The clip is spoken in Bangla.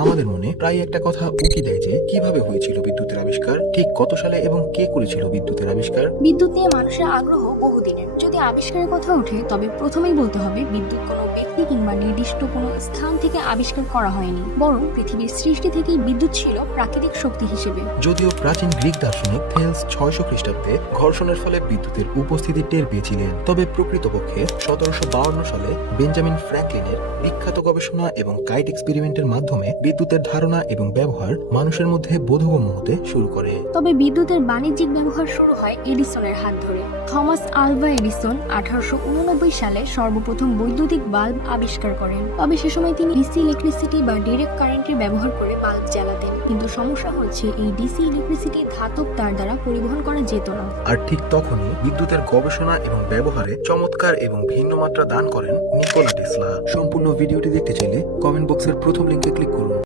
আমাদের মনে প্রায় একটা কথা উকি দেয় যে কিভাবে হয়েছিল বিদ্যুতের আবিষ্কার, ঠিক কত সালে এবং কে করেছিল বিদ্যুতের আবিষ্কার। বিদ্যুৎ নিয়ে মানুষের আগ্রহ বহুদিনের। যদি আবিষ্কারের কথা ওঠে তবে প্রথমেই বলতে হবে বিদ্যুৎ কোনো ব্যক্তি কিংবা নির্দিষ্ট কোনো স্থান থেকে আবিষ্কার করা হয়নি, বরং পৃথিবীর সৃষ্টি থেকেই বিদ্যুৎ ছিল প্রাকৃতিক শক্তি হিসেবে। যদিও প্রাচীন গ্রিক দার্শনিক থেলস 600 খ্রিস্টাব্দে ঘর্ষণের ফলে বিদ্যুতের উপস্থিতি টের পেয়েছিলেন, তবে প্রকৃতপক্ষে 1752 সালে বেঞ্জামিন ফ্র্যাঙ্কলিনের বিখ্যাত গবেষণা এবং কাইট এক্সপেরিমেন্টের মাধ্যমে বিদ্যুতের ধারণা এবং ব্যবহার মানুষের মধ্যে বোধগম্য হতে শুরু করে। তবে বিদ্যুতের বাণিজ্যিক ব্যবহার শুরু হয় এডিসনের হাত ধরে। থমাস আলভা এডিসন 1889 সালে সর্বপ্রথম বৈদ্যুতিক বাল্ব আবিষ্কার করেন। তবে সে সময় তিনি ডিসি ইলেকট্রিসিটি বা ডিরেক্ট কারেন্টের ব্যবহার করে বাল্ব জ্বালাতেন। কিন্তু সমস্যা হচ্ছে এই ডিসি ইলেকট্রিসিটি ধাতব তার দ্বারা পরিবহন করা যেত না। আর ঠিক তখনই বিদ্যুতের গবেষণা এবং ব্যবহারে চমৎকার এবং ভিন্ন মাত্রা দান করেন নিকোলা টেসলা। সম্পূর্ণ ভিডিওটি দেখতে চাইলে কমেন্ট বক্সের প্রথম লিঙ্কে ক্লিক করুন।